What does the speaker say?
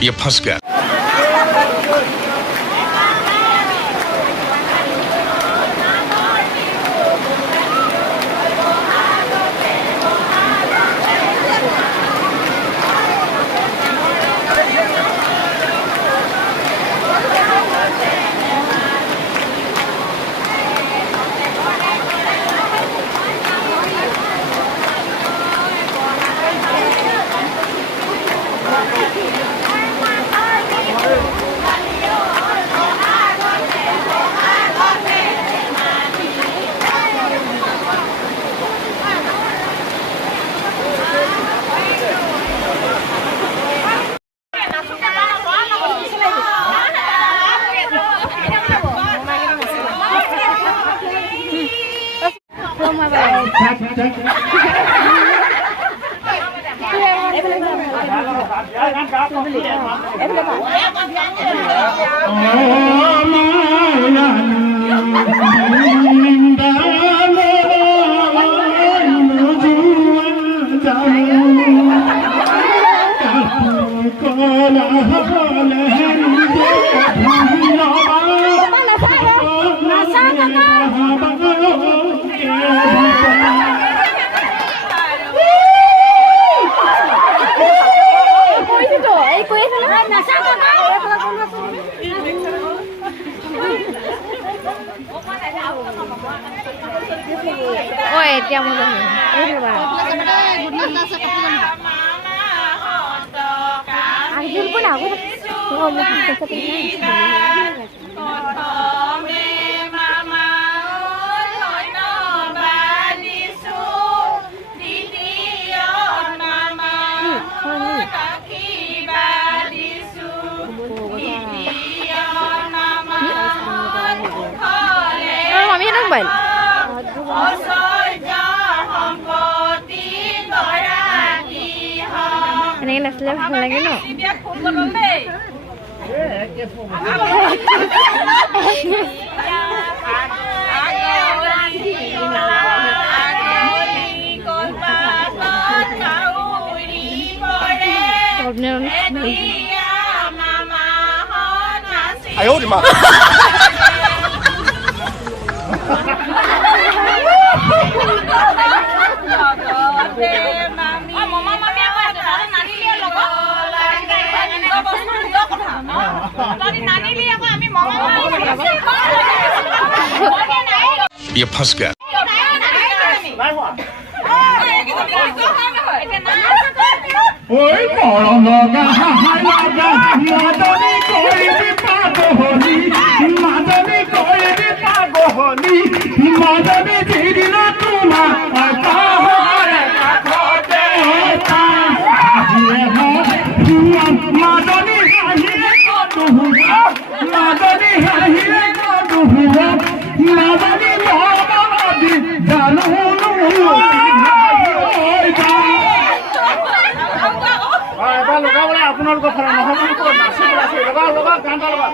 ये फंस गया Ôi, treo một lần. Anh có nào cũng không là hàng cái gì mami nó bệnh ini lagi no. Ayo di mana? ये फंस गया ওই বড় লগা হাহালাগা মাদনী কইবি পাগহলি মাদনী কইবি পাগহলি মাদনী দিদিন তোমা কাহরে কাখতে তা আহিয়ে মাদনী আহিয়ে কদুহু মাদনী আহিয়ে কদুহু মাদনী মহাবাদি জানুনু লগা বোলে আপোনালোকৰ ফালে নহ'ব নাচিব আছে লগা লগা গান এটা লগা